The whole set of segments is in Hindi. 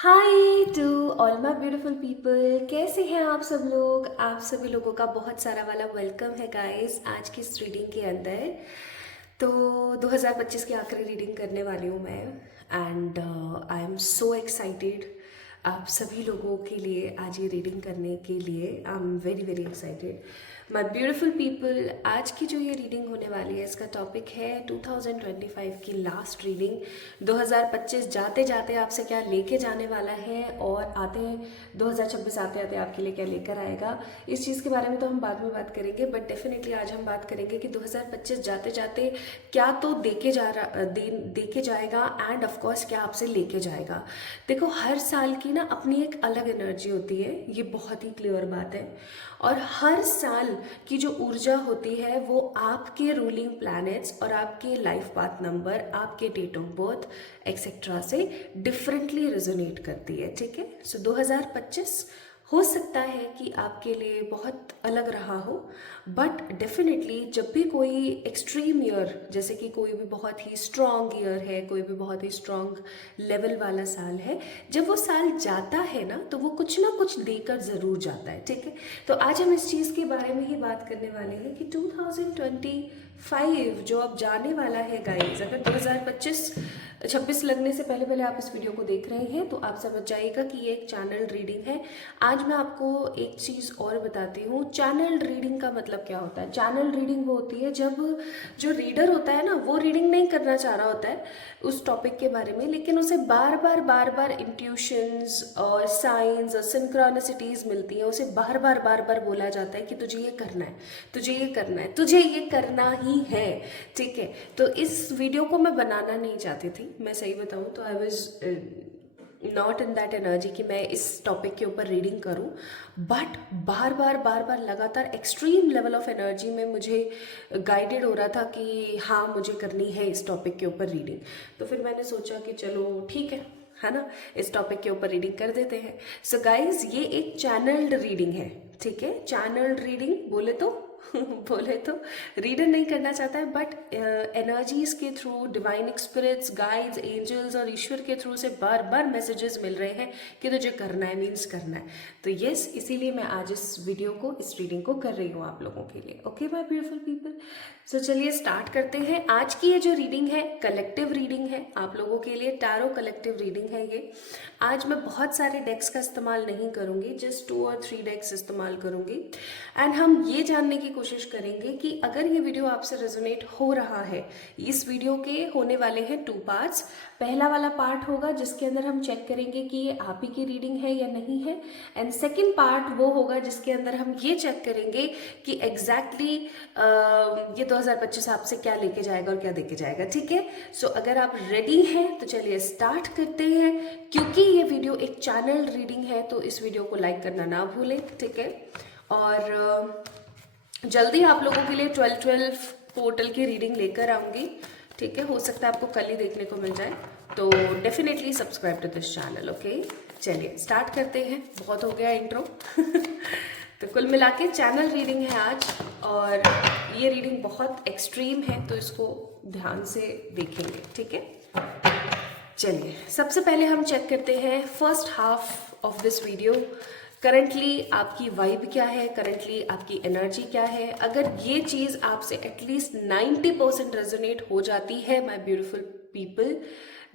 Hi to all my beautiful people, कैसे हैं आप सब लोग। आप सभी लोगों का बहुत सारा वाला वेलकम है गाइस आज की इस रीडिंग के अंदर। तो 2025 की आखिरी रीडिंग करने वाली हूँ मैं and I am so excited आप सभी लोगों के लिए आज ये रीडिंग करने के लिए। I am very very excited my beautiful people. आज की जो ये रीडिंग होने वाली है इसका टॉपिक है 2025 की लास्ट रीडिंग। 2025 जाते जाते आपसे क्या लेके जाने वाला है और आते 2026 आते आते आपके लिए क्या लेकर आएगा, इस चीज़ के बारे में तो हम बाद में बात करेंगे। बट डेफिनेटली आज हम बात करेंगे कि 2025 जाते जाते क्या तो देके जाएगा एंड ऑफ कोर्स क्या आपसे लेके जाएगा। देखो, हर साल की ना अपनी एक अलग एनर्जी होती है, ये बहुत ही क्लियर बात है। और हर साल की जो ऊर्जा होती है वो आपके रूलिंग प्लैनेट्स और आपके लाइफ पाथ नंबर, आपके डेट ऑफ बर्थ एक्सेट्रा से डिफरेंटली रेजोनेट करती है। ठीक है, सो 2025 हो सकता है कि आपके लिए बहुत अलग रहा हो, बट डेफिनेटली जब भी कोई एक्सट्रीम ईयर, जैसे कि कोई भी बहुत ही स्ट्रॉन्ग ईयर है, कोई भी बहुत ही स्ट्रॉन्ग लेवल वाला साल है, जब वो साल जाता है ना तो वो कुछ ना कुछ देकर ज़रूर जाता है। ठीक है, तो आज हम इस चीज़ के बारे में ही बात करने वाले हैं कि 2025 जो अब जाने वाला है गाइस, अगर 2026 लगने से पहले पहले आप इस वीडियो को देख रहे हैं तो आप समझ जाइएगा कि ये एक चैनल रीडिंग है। आज मैं आपको एक चीज़ और बताती हूँ, चैनल रीडिंग का मतलब क्या होता है। चैनल रीडिंग वो होती है जब जो रीडर होता है ना वो रीडिंग नहीं करना चाह रहा होता है उस टॉपिक के बारे में, लेकिन उसे बार बार इंट्यूशंस और साइंस और सिंक्रोनिसिटीज मिलती हैं, उसे बार बार बोला जाता है कि तुझे ये करना है, तुझे ये करना है, तुझे ये करना ही है। ठीक है, तो इस वीडियो को मैं बनाना नहीं चाहती थी, मैं सही बताऊँ तो I was not in that energy कि मैं इस टॉपिक के ऊपर रीडिंग करूं। बट बार बार लगातार एक्सट्रीम लेवल ऑफ एनर्जी में मुझे गाइडेड हो रहा था कि हाँ मुझे करनी है इस टॉपिक के ऊपर रीडिंग। तो फिर मैंने सोचा कि चलो ठीक है ना, इस टॉपिक के ऊपर रीडिंग कर देते हैं। सो गाइज, ये एक चैनल्ड रीडिंग है। ठीक है, चैनल्ड रीडिंग बोले तो बोले तो रीडर नहीं करना चाहता है, बट एनर्जीज के through, divine spirits, guides, angels और ईश्वर के थ्रू से बार बार मैसेजेस मिल रहे हैं कि तुझे करना है, मीन्स करना है। तो यस, इसीलिए मैं आज इस वीडियो को, इस रीडिंग को कर रही हूँ आप लोगों के लिए। ओके माय ब्यूटीफुल पीपल, सो चलिए स्टार्ट करते हैं। आज की ये जो रीडिंग है कलेक्टिव रीडिंग है आप लोगों के लिए, टैरो कलेक्टिव रीडिंग है ये। आज मैं बहुत सारे डेक्स का इस्तेमाल नहीं करूंगी, जस्ट 2 और 3 डेक्स इस्तेमाल करूंगी एंड हम ये जानने की कोशिश करेंगे कि अगर ये वीडियो आपसे रेजोनेट हो रहा है। इस वीडियो के होने वाले हैं 2 पार्ट्स। पहला वाला पार्ट होगा जिसके अंदर हम चेक करेंगे कि ये आप ही की रीडिंग है या नहीं है, एंड सेकेंड पार्ट वो होगा जिसके अंदर हम ये चेक करेंगे कि एग्जैक्टली ये 2025 आपसे क्या लेके जाएगा और क्या देके जाएगा। ठीक है, सो अगर आप रेडी हैं तो चलिए स्टार्ट करते हैं। क्योंकि ये वीडियो एक चैनल रीडिंग है तो इस वीडियो को लाइक करना ना भूलें। ठीक है, और जल्दी आप लोगों के लिए 12 पोर्टल की रीडिंग लेकर आऊँगी। ठीक है, हो सकता है आपको कल ही देखने को मिल जाए, तो definitely subscribe to this channel. Okay, चलिए स्टार्ट करते हैं, बहुत हो गया इंट्रो तो कुल मिला के चैनल रीडिंग है आज, और ये रीडिंग बहुत एक्सट्रीम है तो इसको ध्यान से देखेंगे। ठीक है, चलिए सबसे पहले हम चेक करते हैं first half of this video. Currently आपकी वाइब क्या है, करंटली आपकी एनर्जी क्या है। अगर ये चीज़ आपसे एटलीस्ट 90% रेजोनेट हो जाती है माय ब्यूटीफुल पीपल,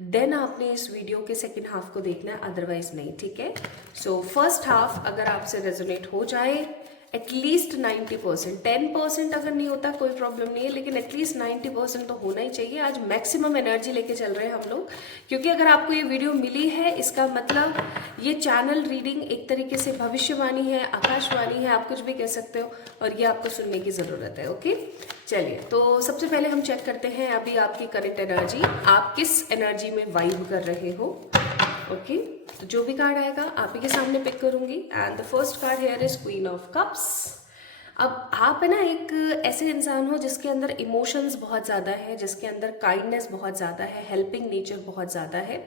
देन आपने इस वीडियो के सेकेंड हाफ को देखना है, अदरवाइज नहीं। ठीक है, सो फर्स्ट हाफ अगर आपसे रेजोनेट हो जाए एटलीस्ट 90%, 10% अगर नहीं होता कोई प्रॉब्लम नहीं है, लेकिन एटलीस्ट 90% तो होना ही चाहिए। आज मैक्सिमम एनर्जी लेके चल रहे हैं हम लोग, क्योंकि अगर आपको ये वीडियो मिली है इसका मतलब ये चैनल रीडिंग एक तरीके से भविष्यवाणी है, आकाशवाणी है, आप कुछ भी कह सकते हो, और ये आपको सुनने की ज़रूरत है। ओके, चलिए तो सबसे पहले हम चेक करते हैं अभी आपकी करंट एनर्जी, आप किस एनर्जी में वाइब कर रहे हो। ओके, तो जो भी कार्ड आएगा आप ही के सामने पिक करूंगी, and the first card here is queen of cups. अब आप है ना एक ऐसे इंसान हो जिसके अंदर इमोशंस बहुत ज़्यादा है, जिसके अंदर काइंडनेस बहुत ज़्यादा है, हेल्पिंग नेचर बहुत ज़्यादा है।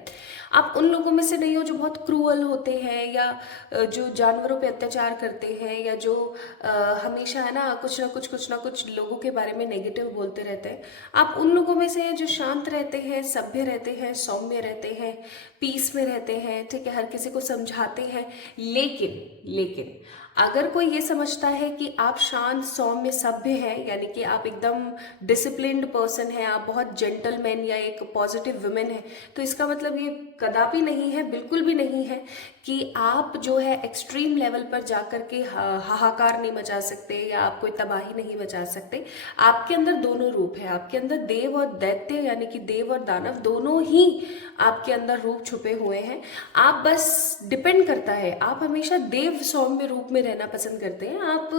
आप उन लोगों में से नहीं हो जो बहुत क्रूअल होते हैं, या जो जानवरों पे अत्याचार करते हैं, या जो हमेशा है ना कुछ ना कुछ लोगों के बारे में नेगेटिव बोलते रहते हैं। आप उन लोगों में से हैं जो शांत रहते हैं, सभ्य रहते हैं, सौम्य रहते हैं, पीस में रहते हैं, ठीक है, हर किसी को समझाते हैं। लेकिन अगर कोई ये समझता है कि आप शांत सौम्य सभ्य हैं, यानी कि आप एकदम डिसिप्लिन्ड पर्सन हैं, आप बहुत जेंटलमैन या एक पॉजिटिव वुमेन है, तो इसका मतलब ये कदापि नहीं है, बिल्कुल भी नहीं है कि आप जो है एक्सट्रीम लेवल पर जाकर के हाहाकार नहीं मचा सकते या आप कोई तबाही नहीं मचा सकते। आपके अंदर दोनों रूप है, आपके अंदर देव और दैत्य यानी कि देव और दानव दोनों ही आपके अंदर रूप छुपे हुए हैं। आप बस डिपेंड करता है, आप हमेशा देव सौम्य रूप में रहना पसंद करते हैं, आप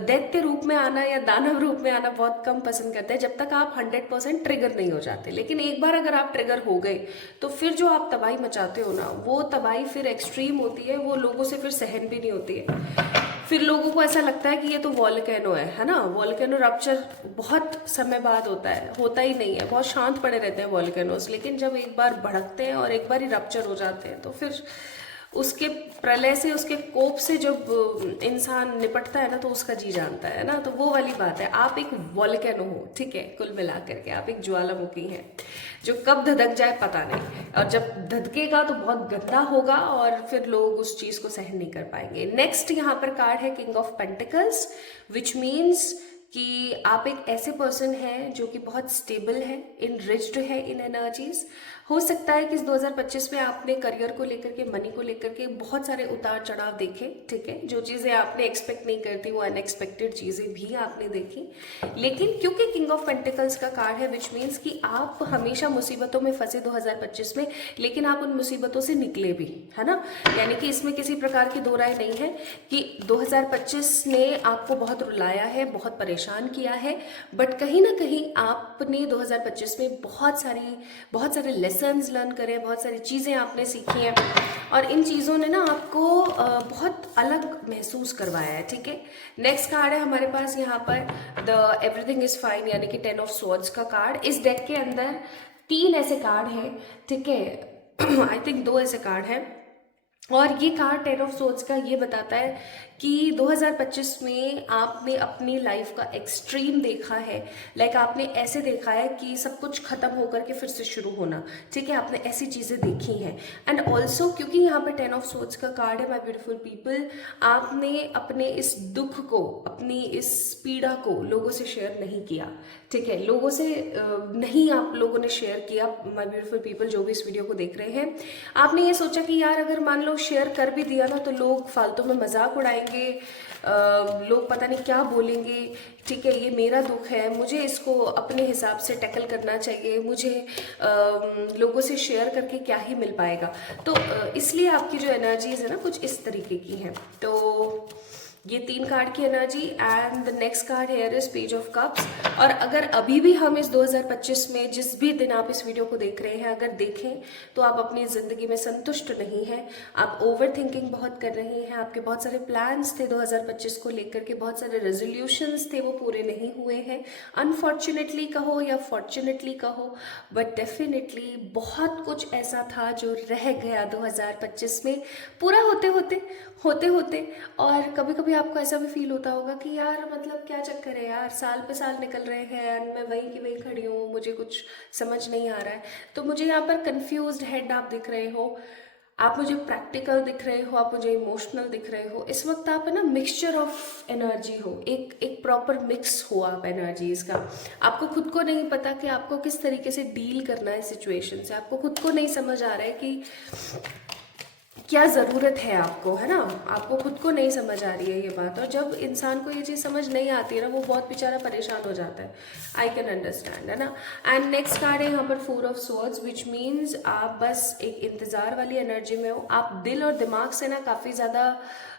दैत्य रूप में आना या दानव रूप में आना बहुत कम पसंद करते हैं, जब तक आप 100% ट्रिगर नहीं हो जाते। लेकिन एक बार अगर आप ट्रिगर हो गए तो फिर जो आप तबाही मचाते हो ना, वो तबाही फिर एक्सट्रीम होती है, वो लोगों से फिर सहन भी नहीं होती है। फिर लोगों को ऐसा लगता है कि ये तो वॉल्केनो है ना। वॉल्केनो रप्चर बहुत समय बाद होता है, होता ही नहीं है, बहुत शांत पड़े रहते हैं वॉल्केनोस। लेकिन जब एक बार भड़कते हैं और एक बार ही रप्चर हो जाते हैं तो फिर उसके प्रलय से, उसके कोप से जब इंसान निपटता है ना तो उसका जी जानता है ना। तो वो वाली बात है, आप एक वॉल्केनो हो, ठीक है, कुल मिलाकर के आप एक ज्वालामुखी हैं जो कब धधक जाए पता नहीं, और जब धधकेगा तो बहुत गंदा होगा और फिर लोग उस चीज को सहन नहीं कर पाएंगे। नेक्स्ट यहाँ पर कार्ड है king of pentacles, which means कि आप एक ऐसे पर्सन हैं जो कि बहुत स्टेबल है, इनरिच्ड है इन एनर्जीज। हो सकता है कि इस 2025 में आपने करियर को लेकर के, मनी को लेकर के बहुत सारे उतार चढ़ाव देखे, ठीक है, जो चीज़ें आपने एक्सपेक्ट नहीं करती वो अनएक्सपेक्टेड चीज़ें भी आपने देखी। लेकिन क्योंकि किंग ऑफ पेंटिकल्स का कार्ड है, विच मीन्स कि आप हमेशा मुसीबतों में फंसे 2025 में, लेकिन आप उन मुसीबतों से निकले भी, है ना। यानी कि इसमें किसी प्रकार की दो राय नहीं है कि 2025 ने आपको बहुत रुलाया है, बहुत परेशान किया है, बट कहीं ना कहीं आपने 2025 में बहुत सारे लेसन्स लर्न करे, बहुत सारी चीज़ें आपने सीखी हैं, और इन चीज़ों ने ना आपको बहुत अलग महसूस करवाया है, ठीक है। नेक्स्ट कार्ड है हमारे पास यहाँ पर द एवरीथिंग इज फाइन, यानी कि 10 ऑफ स्वॉर्ड्स का कार्ड। इस डेक के अंदर 3 ऐसे कार्ड हैं, ठीक है, आई थिंक 2 ऐसे कार्ड हैं, और ये कार्ड 10 ऑफ स्वॉर्ड्स का ये बताता है कि 2025 में आपने अपनी लाइफ का एक्सट्रीम देखा है। लाइक आपने ऐसे देखा है कि सब कुछ खत्म होकर के फिर से शुरू होना, ठीक है, आपने ऐसी चीज़ें देखी हैं। एंड ऑल्सो क्योंकि यहाँ पे 10 ऑफ स्वॉर्ड्स का कार्ड है माय ब्यूटीफुल पीपल, आपने अपने इस दुख को, अपनी इस पीड़ा को लोगों से शेयर नहीं किया, ठीक है, लोगों से नहीं आप लोगों ने शेयर किया। माय ब्यूटीफुल पीपल जो भी इस वीडियो को देख रहे हैं, आपने ये सोचा कि यार अगर मान लो शेयर कर भी दिया ना तो लोग फालतू में मजाक उड़ाएंगे, लोग पता नहीं क्या बोलेंगे, ठीक है, ये मेरा दुख है, मुझे इसको अपने हिसाब से टैकल करना चाहिए, मुझे लोगों से शेयर करके क्या ही मिल पाएगा। तो इसलिए आपकी जो एनर्जीज है ना कुछ इस तरीके की हैं। तो ये 3 कार्ड की energy, and the next card here is page of cups. और अगर अभी भी हम इस 2025 में जिस भी दिन आप इस वीडियो को देख रहे हैं अगर देखें तो आप अपनी ज़िंदगी में संतुष्ट नहीं हैं, आप ओवर थिंकिंग बहुत कर रही हैं, आपके बहुत सारे प्लान्स थे 2025 को लेकर के, बहुत सारे रेजोल्यूशंस थे, वो पूरे नहीं हुए हैं, अनफॉर्चुनेटली कहो या फॉर्चुनेटली कहो, बट डेफिनेटली बहुत कुछ ऐसा था जो रह गया 2025 में पूरा होते होते। और कभी कभी आपको ऐसा भी फील होता होगा कि यार मतलब क्या चक्कर है यार, साल पे साल निकल रहे हैं एंड मैं वहीं की वहीं खड़ी हूँ, मुझे कुछ समझ नहीं आ रहा है। तो मुझे यहाँ पर कंफ्यूज्ड हेड आप दिख रहे हो, आप मुझे प्रैक्टिकल दिख रहे हो, आप मुझे इमोशनल दिख रहे हो। इस वक्त आप है ना मिक्सचर ऑफ एनर्जी हो, एक प्रॉपर मिक्स हो आप एनर्जीज का। आपको खुद को नहीं पता कि आपको किस तरीके से डील करना है सिचुएशन से, आपको खुद को नहीं समझ आ रहा है कि क्या ज़रूरत है आपको, है ना, आपको खुद को नहीं समझ आ रही है ये बात। और जब इंसान को ये चीज़ समझ नहीं आती है ना वो बहुत बेचारा परेशान हो जाता है, आई कैन अंडरस्टैंड, है ना। एंड नेक्स्ट कार्ड है यहाँ पर 4 ऑफ स्वॉर्ड्स, विच मीन्स आप बस एक इंतज़ार वाली एनर्जी में हो, आप दिल और दिमाग से ना काफ़ी ज़्यादा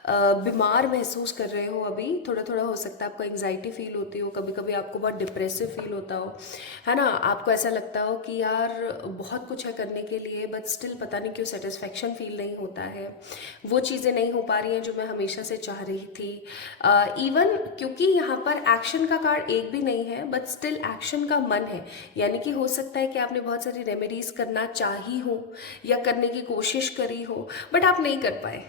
बीमार महसूस कर रहे हो अभी। थोड़ा थोड़ा हो सकता है आपको एंग्जाइटी फील होती हो, कभी कभी आपको बहुत डिप्रेसिव फील होता हो, है ना, आपको ऐसा लगता हो कि यार बहुत कुछ है करने के लिए बट स्टिल पता नहीं क्यों सेटिस्फेक्शन फील नहीं होता होता है, वो चीज़ें नहीं हो पा रही हैं जो मैं हमेशा से चाह रही थी। इवन क्योंकि यहाँ पर एक्शन का कार्ड एक भी नहीं है, बट स्टिल एक्शन का मन है, यानी कि हो सकता है कि आपने बहुत सारी रेमेडीज करना चाही हो या करने की कोशिश करी हो, बट आप नहीं कर पाए।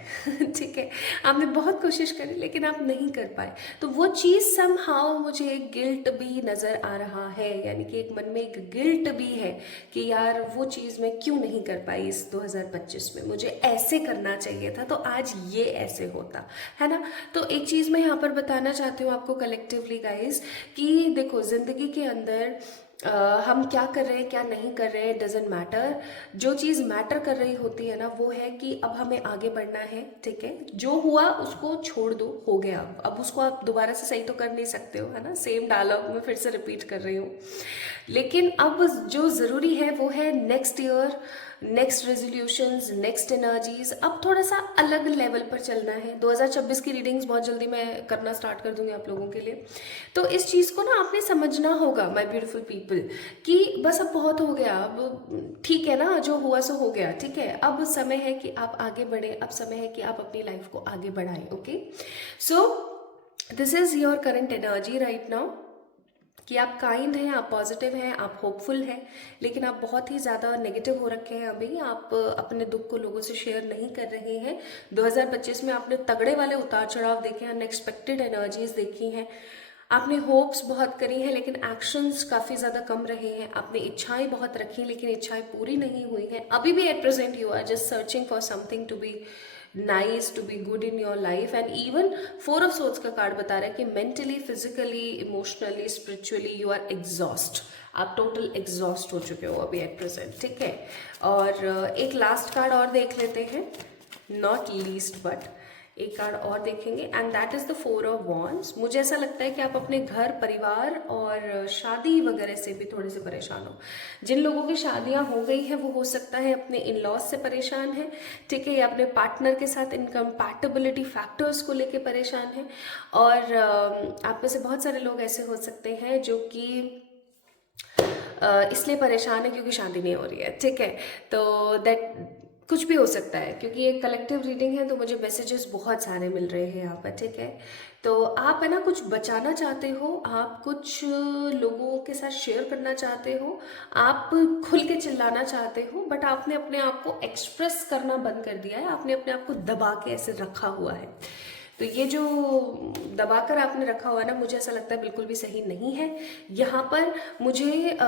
ठीक है, आपने बहुत कोशिश करी लेकिन आप नहीं कर पाए, तो वो चीज़ समहाउ मुझे एक गिल्ट भी नज़र आ रहा है, यानी कि एक मन में एक गिल्ट भी है कि यार वो चीज़ मैं क्यों नहीं कर पाई इस 2025 में, मुझे ऐसे करना चाहिए था तो आज ये ऐसे होता है ना। तो एक चीज़ मैं यहाँ पर बताना चाहती हूँ आपको कलेक्टिवली गाइस, कि देखो ज़िंदगी के अंदर हम क्या कर रहे हैं क्या नहीं कर रहे हैं डजेंट मैटर। जो चीज़ मैटर कर रही होती है ना वो है कि अब हमें आगे बढ़ना है। ठीक है, जो हुआ उसको छोड़ दो, हो गया, अब उसको आप दोबारा से सही तो कर नहीं सकते हो, है ना। सेम डायलॉग में फिर से रिपीट कर रही हूँ, लेकिन अब जो ज़रूरी है वो है next year, next resolutions, next energies. अब थोड़ा सा अलग लेवल पर चलना है। 2026 की रीडिंग्स बहुत जल्दी मैं करना स्टार्ट कर दूंगी आप लोगों के लिए। तो इस चीज़ को ना आपने समझना होगा माय ब्यूटीफुल पीपल, कि बस अब बहुत हो गया, अब ठीक है ना, जो हुआ सो हो गया। ठीक है, अब समय है कि आप आगे बढ़े, अब समय है कि आप अपनी लाइफ को आगे बढ़ाएं। Okay, so this is your current energy right now, कि आप काइंड हैं, आप पॉजिटिव हैं, आप होपफुल हैं, लेकिन आप बहुत ही ज़्यादा नेगेटिव हो रखे हैं। अभी आप अपने दुख को लोगों से शेयर नहीं कर रहे हैं। 2025 में आपने तगड़े वाले उतार चढ़ाव देखे हैं, अनएक्सपेक्टेड एनर्जीज देखी हैं, आपने होप्स बहुत करी हैं लेकिन एक्शंस काफ़ी ज़्यादा कम रहे हैं, आपने इच्छाएं बहुत रखी लेकिन इच्छाएं पूरी नहीं हुई हैं। अभी भी at present you are just searching for something to be nice, to be good in your life. And even 4 of swords का कार्ड बता रहा है कि mentally, physically, emotionally, spiritually you are exhaust, आप टोटल एग्जॉस्ट हो चुके हो अभी एट प्रेजेंट। ठीक है, और एक लास्ट कार्ड और देख लेते हैं, नॉट लीस्ट बट एक कार्ड और देखेंगे, and that is the 4 of wands. मुझे ऐसा लगता है कि आप अपने घर परिवार और शादी वगैरह से भी थोड़े से परेशान हो। जिन लोगों की शादियां हो गई हैं वो हो सकता है अपने इन लॉज से परेशान है। ठीक है, या अपने पार्टनर के साथ इनकम्पैटिबिलिटी फैक्टर्स को लेके परेशान है। और आप में से बहुत सारे लोग ऐसे हो सकते हैं जो कि इसलिए परेशान है क्योंकि शादी नहीं हो रही है। ठीक है, तो दैट कुछ भी हो सकता है, क्योंकि एक कलेक्टिव रीडिंग है तो मुझे मैसेजेस बहुत सारे मिल रहे हैं यहाँ पर। ठीक है, तो आप है ना कुछ बचाना चाहते हो, आप कुछ लोगों के साथ शेयर करना चाहते हो, आप खुल के चिल्लाना चाहते हो, बट आपने अपने आप को एक्सप्रेस करना बंद कर दिया है, आपने अपने आप को दबा के ऐसे रखा हुआ है। तो ये जो दबाकर आपने रखा हुआ है ना, मुझे ऐसा लगता है बिल्कुल भी सही नहीं है। यहाँ पर मुझे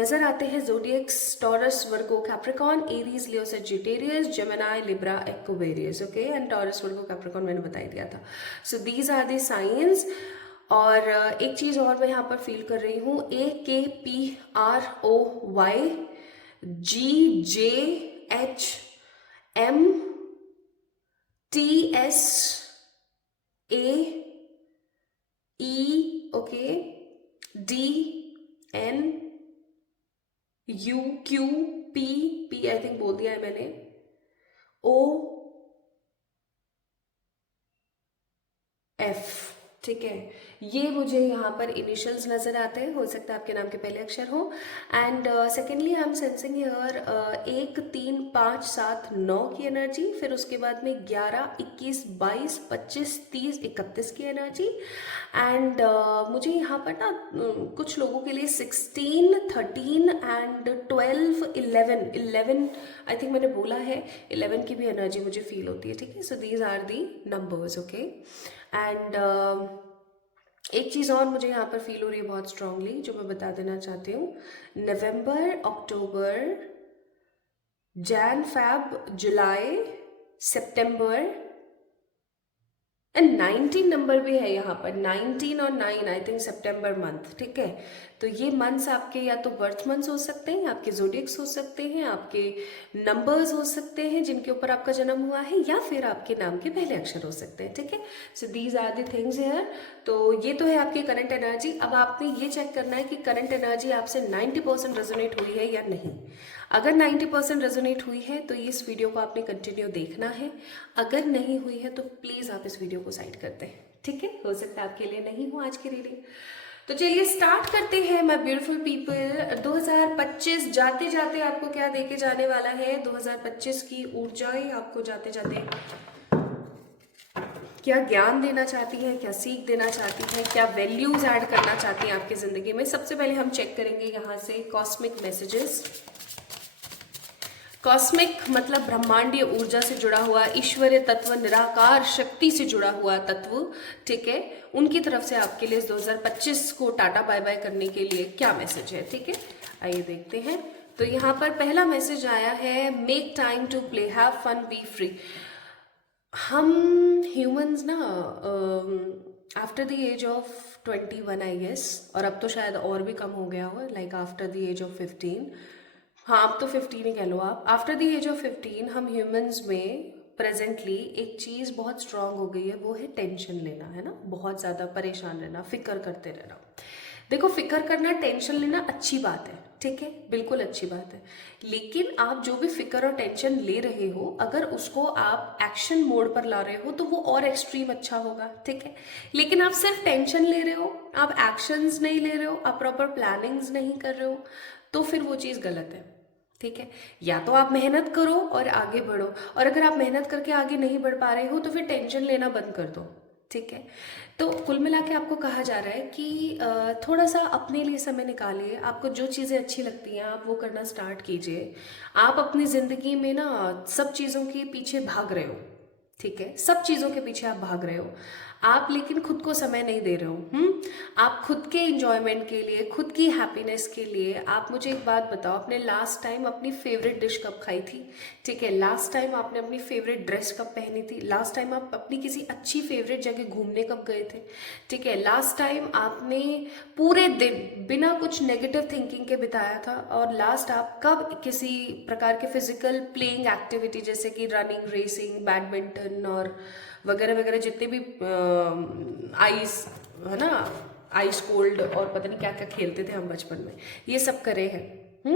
नजर आते हैं zodiacs, Taurus, Virgo, Capricorn, Aries, Leo, Sagittarius, Gemini, Libra, Aquarius. Okay, and Taurus, Virgo, Capricorn मैंने बता ही दिया था। So these are the science. और एक चीज़ और मैं यहाँ पर फील कर रही हूँ, AKPROYGJHMTSA, okay, DNUQP I think बोल दिया है मैंने, OF। ठीक है, ये मुझे यहाँ पर इनिशियल्स नजर आते हैं, हो सकता है आपके नाम के पहले अक्षर हो। And secondly I am sensing here 1, 3, 5, 7, 9 की एनर्जी, फिर उसके बाद में 11, 21, 22, 25, 30, 31 की एनर्जी। एंड मुझे यहाँ पर ना कुछ लोगों के लिए 16, 13 एंड 12, 11 आई थिंक मैंने बोला है, 11 की भी एनर्जी मुझे फील होती है। ठीक है, so these are the numbers. Okay, and एक चीज़ और मुझे यहाँ पर फील हो रही है बहुत स्ट्रांगली, जो मैं बता देना चाहती हूँ। November, October, Jan, Feb, July, सितंबर एंड 19 नंबर भी है यहाँ पर, 19 और 9 आई थिंक सितंबर मंथ। ठीक है, तो ये मंथ्स आपके या तो बर्थ मंथ्स हो सकते हैं, आपके ज़ोडिएक्स हो सकते हैं, आपके नंबर्स हो सकते हैं जिनके ऊपर आपका जन्म हुआ है, या फिर आपके नाम के पहले अक्षर हो सकते हैं। ठीक है, so these are the things here. तो ये तो है आपकी करंट एनर्जी। अब आपने ये चेक करना है कि करंट एनर्जी आपसे 90% रेजोनेट हुई है या नहीं। अगर 90% रेजोनेट हुई है तो इस वीडियो को आपने कंटिन्यू देखना है, अगर नहीं हुई है तो प्लीज़ आप इस वीडियो को साइड कर दें। ठीक है, हो सकता है आपके लिए नहीं हो आज की रीडिंग। तो चलिए स्टार्ट करते हैं माय ब्यूटीफुल पीपल। 2025 जाते जाते आपको क्या देके जाने वाला है, 2025 की ऊर्जाएं आपको जाते जाते क्या ज्ञान देना चाहती हैं, क्या सीख देना चाहती हैं, क्या वैल्यूज ऐड करना चाहती हैं आपकी जिंदगी में। सबसे पहले हम चेक करेंगे यहाँ से कॉस्मिक मैसेजेस। कॉस्मिक मतलब ब्रह्मांडीय ऊर्जा से जुड़ा हुआ, ईश्वरीय तत्व, निराकार शक्ति से जुड़ा हुआ तत्व, ठीक है, उनकी तरफ से आपके लिए इस 2025 को टाटा बाय बाय करने के लिए क्या मैसेज है, ठीक है, आइए देखते हैं। तो यहाँ पर पहला मैसेज आया है, make time to play, have fun, be free. हम ह्यूमंस ना after the age of 21 I guess, और अब तो शायद और भी कम हो गया हो, like after the age of 15, हाँ अब तो 15 ही कह लो आप। आफ्टर द एज ऑफ 15 हम ह्यूमंस में प्रेजेंटली एक चीज़ बहुत स्ट्रांग हो गई है, वो है टेंशन लेना, है ना, बहुत ज़्यादा परेशान रहना, फिक्र करते रहना। देखो फिक्र करना, टेंशन लेना अच्छी बात है, ठीक है, बिल्कुल अच्छी बात है, लेकिन आप जो भी फिक्र और टेंशन ले रहे हो, अगर उसको आप एक्शन मोड पर ला रहे हो तो वो और एक्सट्रीम अच्छा होगा, ठीक है। लेकिन आप सिर्फ टेंशन ले रहे हो, आप एक्शंस नहीं ले रहे हो, आप प्रॉपर प्लानिंग्स नहीं कर रहे हो, तो फिर वो चीज़ गलत है, ठीक है। या तो आप मेहनत करो और आगे बढ़ो, और अगर आप मेहनत करके आगे नहीं बढ़ पा रहे हो तो फिर टेंशन लेना बंद कर दो, ठीक है। तो कुल मिला के आपको कहा जा रहा है कि थोड़ा सा अपने लिए समय निकालिए, आपको जो चीज़ें अच्छी लगती हैं आप वो करना स्टार्ट कीजिए। आप अपनी ज़िंदगी में ना सब चीज़ों के पीछे भाग रहे हो, ठीक है, सब चीज़ों के पीछे आप भाग रहे हो आप, लेकिन खुद को समय नहीं दे रहे हो। आप खुद के इंजॉयमेंट के लिए, खुद की हैप्पीनेस के लिए, आप मुझे एक बात बताओ, आपने लास्ट टाइम अपनी फेवरेट डिश कब खाई थी, ठीक है, लास्ट टाइम आपने अपनी फेवरेट ड्रेस कब पहनी थी, लास्ट टाइम आप अपनी किसी अच्छी फेवरेट जगह घूमने कब गए थे, ठीक है, लास्ट टाइम आपने पूरे दिन बिना कुछ नेगेटिव थिंकिंग के बिताया था, और लास्ट आप कब किसी प्रकार के फिजिकल प्लेइंग एक्टिविटी जैसे कि रनिंग, रेसिंग, बैडमिंटन और वगैरह वगैरह जितने भी आइस, है ना, आइस कोल्ड और पता नहीं क्या क्या खेलते थे हम बचपन में, ये सब करे हैं।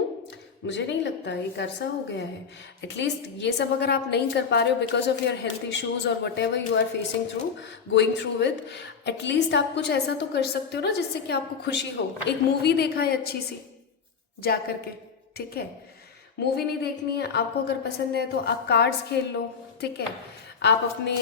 मुझे नहीं लगता, एक अरसा हो गया है एटलीस्ट। ये सब अगर आप नहीं कर पा रहे हो because of your health issues और whatever you are facing through, going through with, at least आप कुछ ऐसा तो कर सकते हो ना जिससे कि आपको खुशी हो। एक मूवी देखा है अच्छी सी जा करके, ठीक है, मूवी नहीं देखनी है आपको, अगर पसंद है तो आप कार्ड्स खेल लो, ठीक है, आप अपने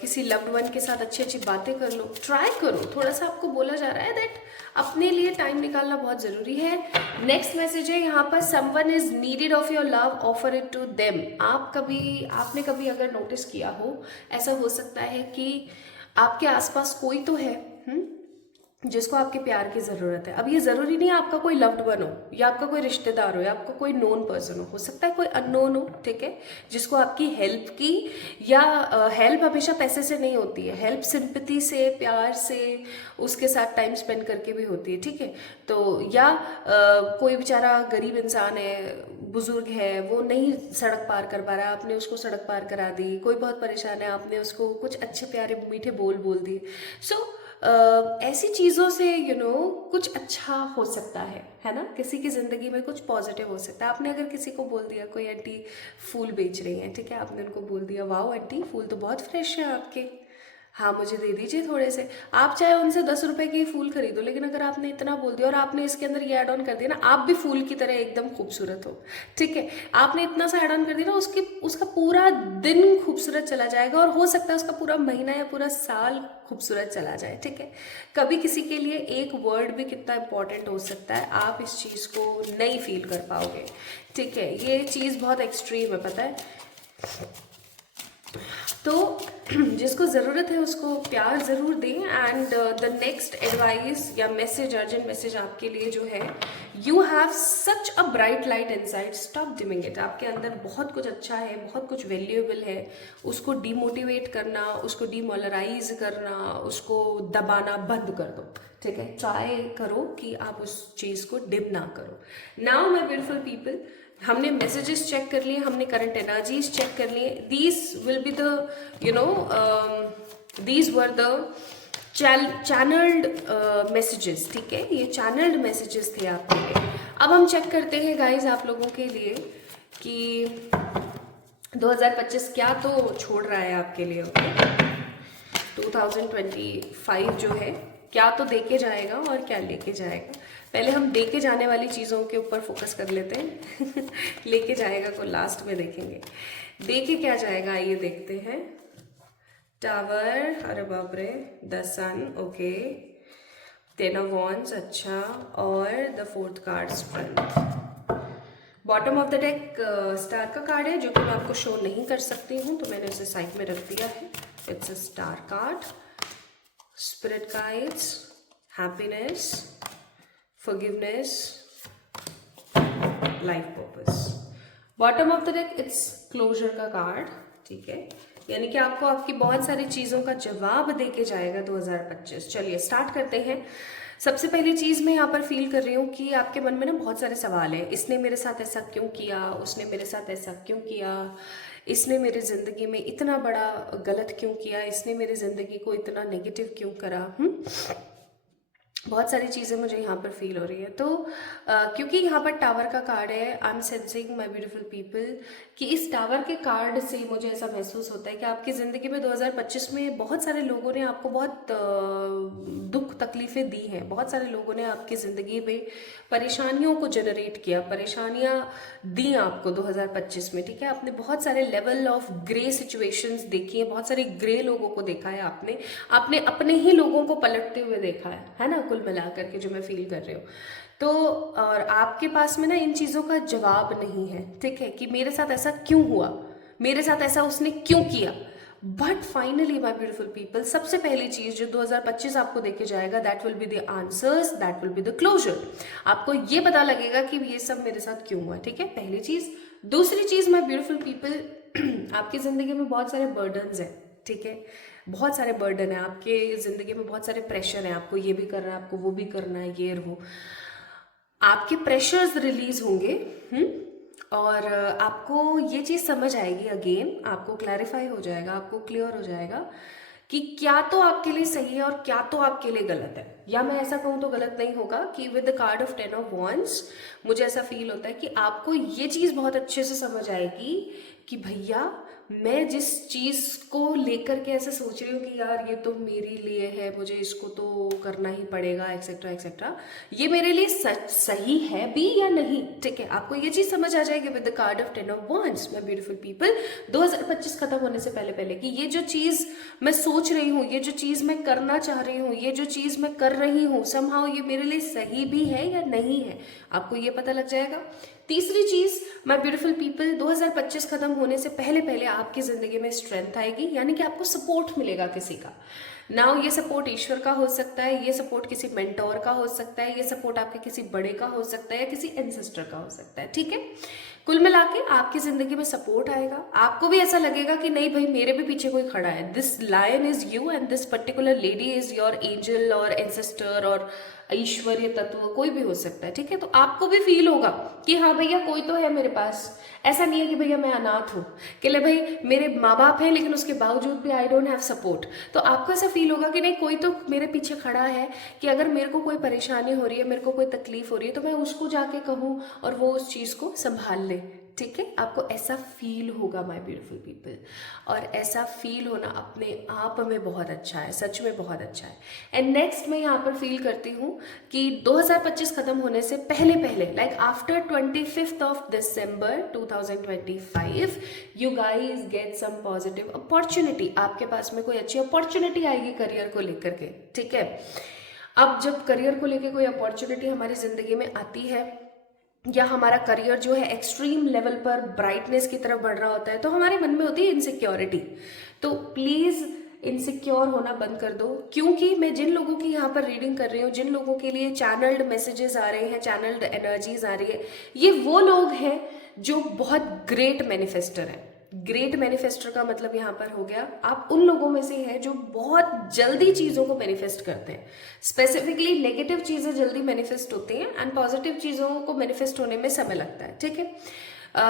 किसी लव्ड वन के साथ अच्छी अच्छी बातें कर लो, ट्राई करो। थोड़ा सा आपको बोला जा रहा है दैट अपने लिए टाइम निकालना बहुत ज़रूरी है। नेक्स्ट मैसेज है यहाँ पर, someone is needed of your love, offer it to them. आपने कभी अगर नोटिस किया हो, ऐसा हो सकता है कि आपके आसपास कोई तो है जिसको आपके प्यार की ज़रूरत है। अब ये ज़रूरी नहीं है आपका कोई लव्ड वन हो, या आपका कोई रिश्तेदार हो, या आपका कोई नोन पर्सन हो सकता है कोई अननोन हो, ठीक है, जिसको आपकी हेल्प की, या हेल्प हमेशा पैसे से नहीं होती है, हेल्प सिंपैथी से, प्यार से, उसके साथ टाइम स्पेंड करके भी होती है, ठीक है। तो या कोई बेचारा गरीब इंसान है, बुजुर्ग है, वो नहीं सड़क पार कर पा रहा है, आपने उसको सड़क पार करा दी, कोई बहुत परेशान है, आपने उसको कुछ अच्छे प्यारे मीठे बोल दिए। सो ऐसी चीज़ों से कुछ अच्छा हो सकता है ना, किसी की ज़िंदगी में कुछ पॉजिटिव हो सकता है। आपने अगर किसी को बोल दिया, कोई आंटी फूल बेच रही हैं, ठीक है, आपने उनको बोल दिया, वाओ आंटी फूल तो बहुत फ्रेश है आपके, हाँ मुझे दे दीजिए थोड़े से। आप चाहे उनसे 10 रुपए के फूल खरीदो, लेकिन अगर आपने इतना बोल दिया और आपने इसके अंदर ये ऐड ऑन कर दिया ना, आप भी फूल की तरह एकदम खूबसूरत हो, ठीक है, आपने इतना सा ऐड ऑन कर दिया ना, उसका पूरा दिन खूबसूरत चला जाएगा, और हो सकता है उसका पूरा महीना या पूरा साल खूबसूरत चला जाए, ठीक है। कभी किसी के लिए एक वर्ड भी कितना इंपॉर्टेंट हो सकता है, आप इस चीज़ को नहीं फील कर पाओगे, ठीक है, ये चीज़ बहुत एक्सट्रीम है, पता है। तो जिसको ज़रूरत है उसको प्यार ज़रूर दें। एंड द नेक्स्ट एडवाइस या मैसेज, अर्जेंट मैसेज आपके लिए जो है, you have such a bright light inside, stop dimming it. आपके अंदर बहुत कुछ अच्छा है, बहुत कुछ वैल्यूएबल है, उसको डिमोटिवेट करना, उसको डिमोलराइज करना, उसको दबाना बंद कर दो, ठीक है। ट्राई करो कि आप उस चीज़ को डिम ना करो। नाउ माय ब्यूटीफुल पीपल, हमने मैसेजेस चेक कर लिए, हमने करंट एनर्जीज चेक कर लिए। These will be the these were the channelled messages, ठीक है, ये चैनल्ड मैसेजेस थे आपके लिए। अब हम चेक करते हैं गाइज आप लोगों के लिए कि 2025 क्या तो छोड़ रहा है आपके लिए, ओके। 2025 जो है क्या तो दे के जाएगा और क्या लेके जाएगा। पहले हम दे के जाने वाली चीज़ों के ऊपर फोकस कर लेते हैं लेके जाएगा को लास्ट में देखेंगे। दे के क्या जाएगा आइए देखते हैं। टावर, अरे बाप रे, the sun, okay, 10 of wands, अच्छा, और the 4th card strength. Bottom of the deck star का कार्ड है जो कि मैं आपको शो नहीं कर सकती हूँ, तो मैंने उसे साइड में रख दिया है। It's a star card, spirit guides, happiness, forgiveness, life purpose. Bottom of the deck it's closure का कार्ड, ठीक है, यानी कि आपको आपकी बहुत सारी चीज़ों का जवाब दे के जाएगा 2025। चलिए स्टार्ट करते हैं। सबसे पहली चीज़ मैं यहाँ पर फील कर रही हूँ कि आपके मन में ना बहुत सारे सवाल हैं। इसने मेरे साथ ऐसा क्यों किया, उसने मेरे साथ ऐसा क्यों किया, इसने मेरी ज़िंदगी में इतना बड़ा गलत क्यों किया, इसने मेरी ज़िंदगी को इतना नेगेटिव क्यों करा। बहुत सारी चीज़ें मुझे यहाँ पर फील हो रही है। तो क्योंकि यहाँ पर टावर का कार्ड है, I am sensing my beautiful people कि इस टावर के कार्ड से मुझे ऐसा महसूस होता है कि आपकी ज़िंदगी में 2025 में बहुत सारे लोगों ने आपको बहुत दुख तकलीफ़ें दी हैं। बहुत सारे लोगों ने आपकी ज़िंदगी में परेशानियों को जनरेट किया, परेशानियाँ दी आपको 2025 में, ठीक है। आपने बहुत सारे लेवल ऑफ ग्रे सिचुएशंस देखी है, बहुत सारे ग्रे लोगों को देखा है आपने अपने ही लोगों को पलटते हुए देखा है ना, कुल मिलाकर के जो मैं फील कर रही हूँ। तो और आपके पास में ना इन चीज़ों का जवाब नहीं है, ठीक है, कि मेरे साथ ऐसा क्यों हुआ, मेरे साथ ऐसा उसने क्यों किया। But finally my beautiful people, सबसे पहली चीज जो 2025 आपको देके जाएगा, that will be the answers, that will be the closure. आपको ये पता लगेगा कि ये सब मेरे साथ क्यों हुआ, ठीक है, पहली चीज। दूसरी चीज माई ब्यूटीफुल पीपल, आपकी जिंदगी में बहुत सारे बर्डन्स हैं, ठीक है, बहुत सारे बर्डन है आपके जिंदगी में, बहुत सारे प्रेशर है, आपको ये भी करना है, आपको वो भी करना है, ये वो, आपके प्रेशर्स रिलीज होंगे। और आपको ये चीज़ समझ आएगी, अगेन आपको क्लैरिफाई हो जाएगा, आपको क्लियर हो जाएगा कि क्या तो आपके लिए सही है और क्या तो आपके लिए गलत है। या मैं ऐसा कहूँ तो गलत नहीं होगा कि with the card of 10 of wands मुझे ऐसा फील होता है कि आपको ये चीज़ बहुत अच्छे से समझ आएगी कि भैया मैं जिस चीज़ को लेकर के ऐसे सोच रही हूँ कि यार ये तो मेरे लिए है, मुझे इसको तो करना ही पड़ेगा, एक्सेट्रा एक्सेट्रा, ये मेरे लिए सच सही है भी या नहीं, ठीक है। आपको ये चीज़ समझ आ जाएगी with the card of 10 of wands my beautiful people 2025 खत्म होने से पहले पहले, कि ये जो चीज़ मैं सोच रही हूँ, ये जो चीज़ मैं करना चाह रही हूँ, ये जो चीज़ मैं कर रही हूँ, समहाउ ये मेरे लिए सही भी है या नहीं है, आपको ये पता लग जाएगा। तीसरी चीज माय ब्यूटीफुल पीपल, 2025 खत्म होने से पहले पहले आपकी जिंदगी में स्ट्रेंथ आएगी, यानी कि आपको सपोर्ट मिलेगा किसी का। नाउ ये सपोर्ट ईश्वर का हो सकता है, ये सपोर्ट किसी मेंटोर का हो सकता है, ये सपोर्ट आपके किसी बड़े का हो सकता है या किसी एंसेस्टर का हो सकता है, ठीक है। कुल मिला के आपकी जिंदगी में सपोर्ट आएगा, आपको भी ऐसा लगेगा कि नहीं भाई मेरे भी पीछे कोई खड़ा है, this lion is you and this particular lady is your angel और एंसेस्टर और ईश्वरीय तत्व, कोई भी हो सकता है, ठीक है। तो आपको भी फील होगा कि हाँ भैया कोई तो है मेरे पास, ऐसा नहीं है कि भैया मैं अनाथ हूँ, कि ले भाई मेरे माँ बाप हैं लेकिन उसके बावजूद भी आई डोंट हैव सपोर्ट। तो आपको ऐसा फील होगा कि नहीं कोई तो मेरे पीछे खड़ा है, कि अगर मेरे को कोई परेशानी हो रही है, मेरे को कोई तकलीफ हो रही है, तो मैं उसको जाके कहूँ और वो उस चीज़ को संभाल ले, ठीक है। आपको ऐसा फील होगा माय ब्यूटीफुल पीपल, और ऐसा फील होना अपने आप में बहुत अच्छा है, सच में बहुत अच्छा है। एंड नेक्स्ट मैं यहाँ पर फील करती हूँ कि 2025 खत्म होने से पहले पहले, like after 25th of December 2025 you guys get some positive opportunity. आपके पास में कोई अच्छी अपॉर्चुनिटी आएगी करियर को लेकर के, ठीक है। अब जब करियर को लेकर कोई अपॉर्चुनिटी हमारी जिंदगी में आती है, या हमारा करियर जो है एक्सट्रीम लेवल पर ब्राइटनेस की तरफ बढ़ रहा होता है, तो हमारे मन में होती है इनसिक्योरिटी। तो प्लीज इनसिक्योर होना बंद कर दो, क्योंकि मैं जिन लोगों की यहाँ पर रीडिंग कर रही हूँ, जिन लोगों के लिए चैनल्ड मैसेजेस आ रहे हैं, चैनल्ड एनर्जीज आ रही है, ये वो लोग हैं जो बहुत ग्रेट मैनिफेस्टर हैं। ग्रेट मैनिफेस्टर का मतलब यहाँ पर हो गया, आप उन लोगों में से हैं जो बहुत जल्दी चीज़ों को मैनिफेस्ट करते हैं। स्पेसिफिकली नेगेटिव चीज़ें जल्दी मैनिफेस्ट होती हैं एंड पॉजिटिव चीज़ों को मैनिफेस्ट होने में समय लगता है, ठीक है।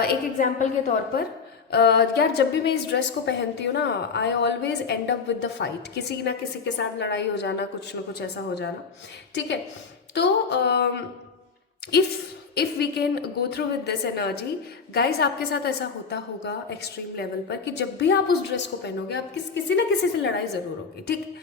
एक एग्जाम्पल के तौर पर यार जब भी मैं इस ड्रेस को पहनती हूँ ना, I always and up with the fight, किसी ना किसी के साथ लड़ाई हो जाना, कुछ ना कुछ ऐसा हो जाना, ठीक है। तो if we can go through with this energy guys, आपके साथ ऐसा होता होगा एक्सट्रीम लेवल पर कि जब भी आप उस ड्रेस को पहनोगे आप किसी ना किसी से लड़ाई जरूर होगी, ठीक।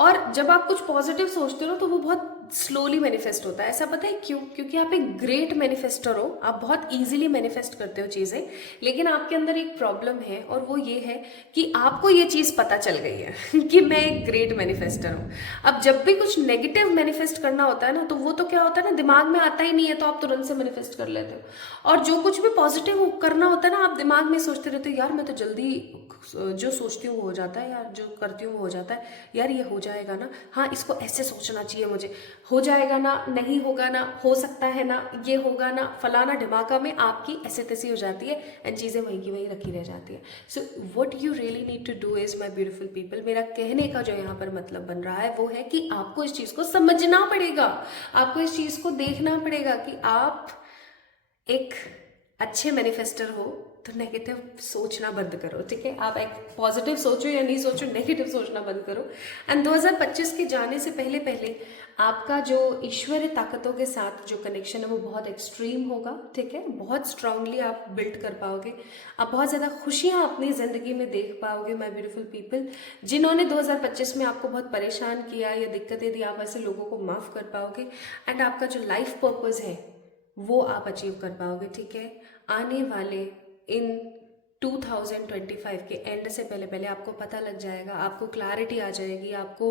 और जब आप कुछ पॉजिटिव सोचते हो ना तो वो बहुत स्लोली मैनिफेस्ट होता है। ऐसा पता है क्यों? क्योंकि आप एक ग्रेट मैनिफेस्टर हो, आप बहुत इजीली मैनिफेस्ट करते हो चीज़ें, लेकिन आपके अंदर एक प्रॉब्लम है और वो ये है कि आपको ये चीज़ पता चल गई है कि मैं एक ग्रेट मैनिफेस्टर हूँ। अब जब भी कुछ नेगेटिव मैनिफेस्ट करना होता है ना तो वो तो क्या होता है ना, दिमाग में आता ही नहीं है तो आप तुरंत से मैनिफेस्ट कर लेते हो। और जो कुछ भी पॉजिटिव करना होता है ना, आप दिमाग में सोचते रहते हो यार मैं तो जल्दी जो सोचती हूँ वो हो जाता है, यार जो करती हूँ वो हो जाता है, यार ये हो जाएगा ना, हाँ इसको ऐसे सोचना चाहिए मुझे, हो जाएगा ना, नहीं होगा ना, हो सकता है ना, ये होगा ना, फलाना ढिमाका में आपकी ऐसे तैसी हो जाती है एंड चीज़ें वहीं की वहीं रखी रह जाती है। So what you really need to do is, my beautiful people, मेरा कहने का जो यहाँ पर मतलब बन रहा है वो है कि आपको इस चीज़ को समझना पड़ेगा, आपको इस चीज़ को देखना पड़ेगा कि आप एक अच्छे मैनिफेस्टर हो तो नेगेटिव सोचना बंद करो, ठीक है? आप एक पॉजिटिव सोचो या नहीं सोचो, नेगेटिव सोचना बंद करो। एंड 2025 के जाने से पहले पहले आपका जो ईश्वरीय ताकतों के साथ जो कनेक्शन है वो बहुत एक्सट्रीम होगा, ठीक है? बहुत स्ट्रांगली आप बिल्ड कर पाओगे, आप बहुत ज़्यादा खुशियाँ अपनी ज़िंदगी में देख पाओगे माय ब्यूटीफुल पीपल। जिन्होंने 2025 में आपको बहुत परेशान किया या दिक्कतें दी, आप ऐसे लोगों को माफ़ कर पाओगे एंड आपका जो लाइफ पर्पज़ है वो आप अचीव कर पाओगे, ठीक है? आने वाले इन 2025 के एंड से पहले पहले आपको पता लग जाएगा, आपको क्लैरिटी आ जाएगी, आपको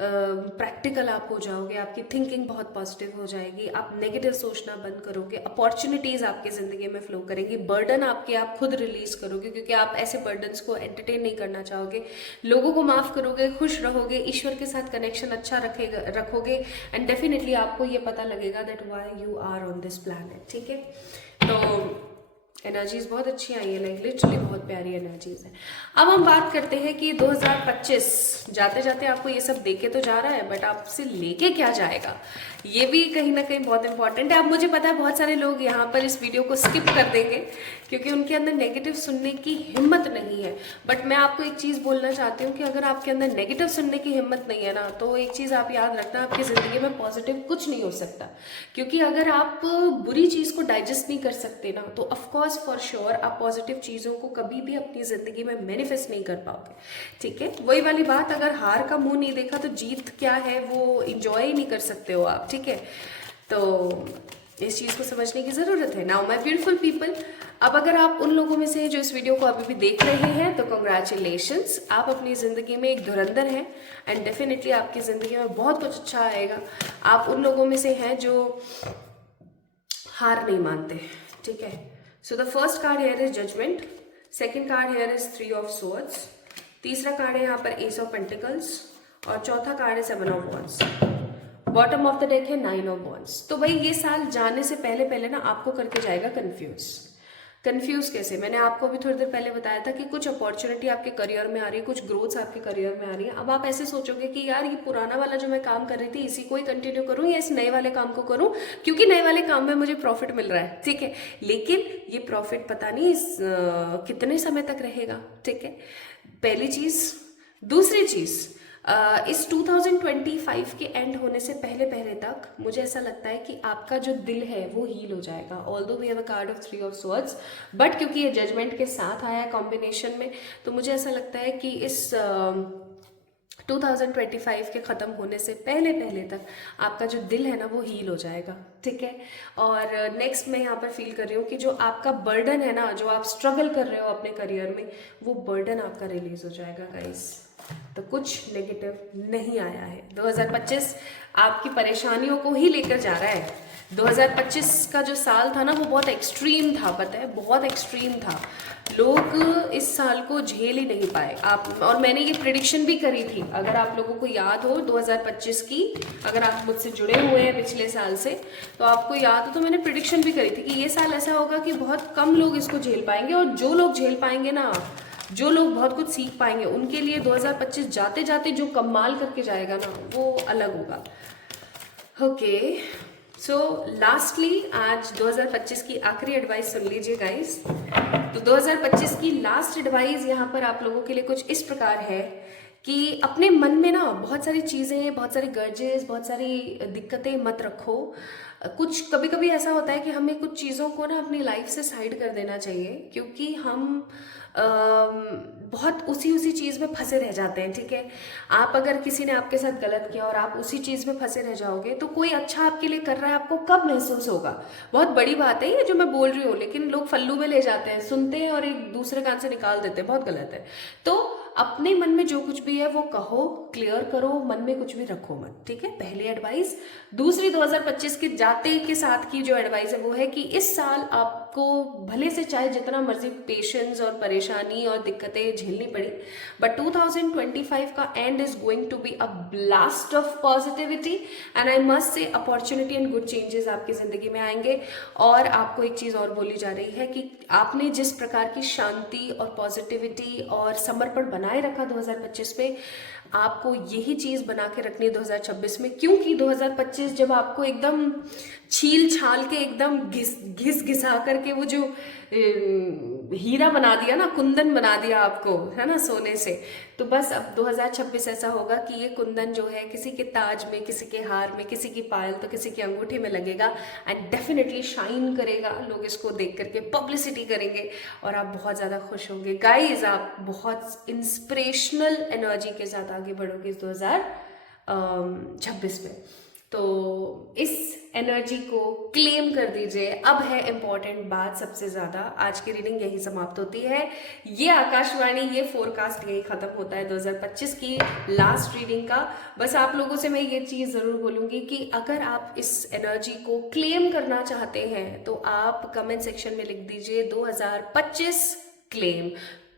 प्रैक्टिकल आप हो जाओगे, आपकी थिंकिंग बहुत पॉजिटिव हो जाएगी, आप नेगेटिव सोचना बंद करोगे, अपॉर्चुनिटीज़ आपकी ज़िंदगी में फ्लो करेंगी, बर्डन आपके आप खुद रिलीज करोगे क्योंकि आप ऐसे बर्डन्स को एंटरटेन नहीं करना चाहोगे, लोगों को माफ़ करोगे, खुश रहोगे, ईश्वर के साथ कनेक्शन अच्छा रखोगे एंड डेफिनेटली आपको ये पता लगेगा that why you are on this planet, ठीक है? तो एनर्जीज बहुत अच्छी आई है, लाइक लिटरली बहुत प्यारी एनर्जीज है। अब हम बात करते हैं कि 2025 जाते जाते आपको ये सब देके तो जा रहा है बट आपसे लेके क्या जाएगा, ये भी कहीं ना कहीं बहुत इंपॉर्टेंट है। अब मुझे पता है बहुत सारे लोग यहाँ पर इस वीडियो को स्किप कर देंगे क्योंकि उनके अंदर नेगेटिव सुनने की हिम्मत नहीं है, बट मैं आपको एक चीज़ बोलना चाहती हूँ कि अगर आपके अंदर नेगेटिव सुनने की हिम्मत नहीं है ना तो एक चीज़ आप याद रखना, आपकी ज़िंदगी में पॉजिटिव कुछ नहीं हो सकता। क्योंकि अगर आप बुरी चीज़ को डाइजेस्ट नहीं कर सकते ना तो ऑफकोर्स फॉर श्योर आप पॉजिटिव चीज़ों को कभी भी अपनी ज़िंदगी में मैनिफेस्ट नहीं कर पाओगे, ठीक है? वही वाली बात, अगर हार का मुंह नहीं देखा तो जीत क्या है वो इंजॉय ही नहीं कर सकते हो आप, ठीक है? तो इस चीज़ को समझने की ज़रूरत है। नाउ माय ब्यूटीफुल पीपल, अब अगर आप उन लोगों में से जो इस वीडियो को अभी भी देख रहे हैं तो कॉन्ग्रेचुलेशंस, आप अपनी ज़िंदगी में एक धुरंधर हैं एंड डेफिनेटली आपकी ज़िंदगी में बहुत कुछ अच्छा आएगा। आप उन लोगों में से हैं जो हार नहीं मानते, ठीक है? So the first card here is judgement, second card here is 3 of swords, तीसरा कार्ड है यहाँ पर एस ऑफ पेंटिकल्स और चौथा कार्ड है 7 of wands. Bottom of the deck है 9 ऑफ वॉन्ड्स। तो भाई ये साल जाने से पहले पहले ना आपको करके जाएगा कंफ्यूज कैसे? मैंने आपको भी थोड़ी देर पहले बताया था कि कुछ अपॉर्चुनिटी आपके करियर में आ रही है, कुछ ग्रोथ्स आपके करियर में आ रही है। अब आप ऐसे सोचोगे कि यार ये पुराना वाला जो मैं काम कर रही थी इसी को ही कंटिन्यू करूं या इस नए वाले काम को करूं क्योंकि नए वाले काम में मुझे प्रॉफिट मिल रहा है, ठीक है? लेकिन ये प्रॉफिट पता नहीं कितने समय तक रहेगा, ठीक है? पहली चीज। दूसरी चीज, इस 2025 के एंड होने से पहले पहले तक मुझे ऐसा लगता है कि आपका जो दिल है वो हील हो जाएगा। Although we have a card of 3 of swords, but क्योंकि ये जजमेंट के साथ आया है कॉम्बिनेशन में, तो मुझे ऐसा लगता है कि इस 2025 के ख़त्म होने से पहले पहले तक आपका जो दिल है ना वो हील हो जाएगा, ठीक है? और नेक्स्ट मैं यहाँ पर फील कर रही हूँ कि जो आपका बर्डन है ना, जो आप स्ट्रगल कर रहे हो अपने करियर में, वो बर्डन आपका रिलीज हो जाएगा गाइस। तो कुछ नेगेटिव नहीं आया है। 2025 आपकी परेशानियों को ही लेकर जा रहा है। 2025 का जो साल था ना वो बहुत एक्सट्रीम था, पता है, बहुत एक्सट्रीम था। लोग इस साल को झेल ही नहीं पाए। आप और मैंने ये प्रिडिक्शन भी करी थी, अगर आप लोगों को याद हो 2025 की, अगर आप मुझसे जुड़े हुए हैं पिछले साल से तो आपको याद हो, तो मैंने प्रिडिक्शन भी करी थी कि ये साल ऐसा होगा कि बहुत कम लोग इसको झेल पाएंगे और जो लोग झेल पाएंगे ना, जो लोग बहुत कुछ सीख पाएंगे, उनके लिए 2025 जाते जाते जो कमाल करके जाएगा ना वो अलग होगा। ओके, सो लास्टली आज 2025 की आखिरी एडवाइस सुन लीजिए गाइस। तो 2025 की लास्ट एडवाइस यहाँ पर आप लोगों के लिए कुछ इस प्रकार है कि अपने मन में ना बहुत सारी चीज़ें, बहुत सारे गर्जेस, बहुत सारी दिक्कतें मत रखो। कुछ कभी कभी ऐसा होता है कि हमें कुछ चीज़ों को ना अपनी लाइफ से साइड कर देना चाहिए, क्योंकि हम बहुत उसी उसी चीज़ में फंसे रह जाते हैं। ठीक है, आप अगर किसी ने आपके साथ गलत किया और आप उसी चीज़ में फंसे रह जाओगे तो कोई अच्छा आपके लिए कर रहा है, आपको कब महसूस होगा? बहुत बड़ी बात है ये जो मैं बोल रही हूँ, लेकिन लोग फल्लू में ले जाते हैं, सुनते हैं और एक दूसरे कान से निकाल देते हैं, बहुत गलत है। तो अपने मन में जो कुछ भी है वो कहो, क्लियर करो, मन में कुछ भी रखो मत। ठीक है, पहली एडवाइस। दूसरी 2025 के जाते के साथ की जो एडवाइस है वो है कि इस साल आपको भले से चाहे जितना मर्जी पेशेंस और परेशानी और दिक्कतें झेलनी पड़ी, बट 2025 का end is going to be a blast of positivity and I must say opportunity and good changes आपकी जिंदगी में आएंगे। और आपको एक चीज और बोली जा रही है कि आपने जिस प्रकार की शांति और पॉजिटिविटी और समर्पण बनाए रखा 2025 में, आपको यही चीज बना के रखनी है 2026 में, क्योंकि 2025 जब आपको एकदम छील छाल के एकदम घिस घिसा करके वो जो हीरा बना दिया ना, कुंदन बना दिया आपको, है ना, सोने से, तो बस अब 2026 ऐसा होगा कि ये कुंदन जो है किसी के ताज में, किसी के हार में, किसी की पायल तो किसी की अंगूठी में लगेगा एंड डेफिनेटली शाइन करेगा। लोग इसको देख करके पब्लिसिटी करेंगे और आप बहुत ज़्यादा खुश होंगे। गाइज, आप बहुत इंस्पिरेशनल एनर्जी के साथ आगे बढ़ोगे इस 2026 में। तो इस एनर्जी को क्लेम कर दीजिए। अब है इंपॉर्टेंट बात सबसे ज्यादा, आज की रीडिंग यही समाप्त होती है। ये आकाशवाणी, ये फोरकास्ट यही खत्म होता है 2025 की लास्ट रीडिंग का। बस आप लोगों से मैं ये चीज जरूर बोलूंगी कि अगर आप इस एनर्जी को क्लेम करना चाहते हैं तो आप कमेंट सेक्शन में लिख दीजिए 2025 क्लेम,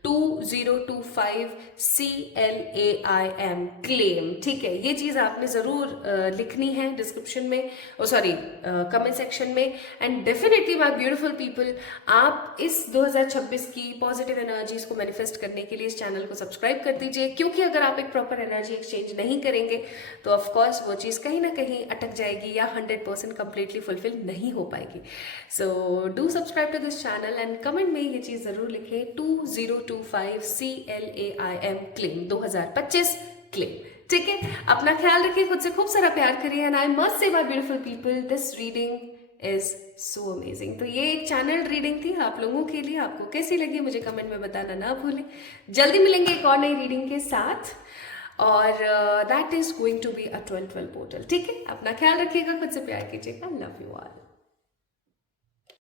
2025 CLAIM क्लेम। ठीक है, ये चीज आपने जरूर लिखनी है डिस्क्रिप्शन में, सॉरी कमेंट सेक्शन में। And definitely my beautiful people, आप इस 2026 की पॉजिटिव एनर्जीज को मैनिफेस्ट करने के लिए इस चैनल को सब्सक्राइब कर दीजिए, क्योंकि अगर आप एक प्रॉपर एनर्जी एक्सचेंज नहीं करेंगे तो ऑफकोर्स वो चीज कहीं ना कहीं अटक जाएगी या 100% कंप्लीटली फुलफिल नहीं हो पाएगी। So do subscribe to this channel and comment में ये चीज जरूर लिखें, 2025 CLAIM क्लेम, 2025 क्लेम। ठीक है, अपना ख्याल रखिए, खुद से खूब सारा प्यार करिए एंड आई मस्ट से my beautiful people, this reading is so amazing. तो ये एक चैनल रीडिंग थी आप लोगों के लिए, आपको कैसी लगी मुझे कमेंट में बताना ना भूलें। जल्दी मिलेंगे एक और नई रीडिंग के साथ, और that is going to be a 12-12 portal. ठीक है, अपना ख्याल रखिएगा, खुद से प्यार कीजिएगा, लव यू ऑल।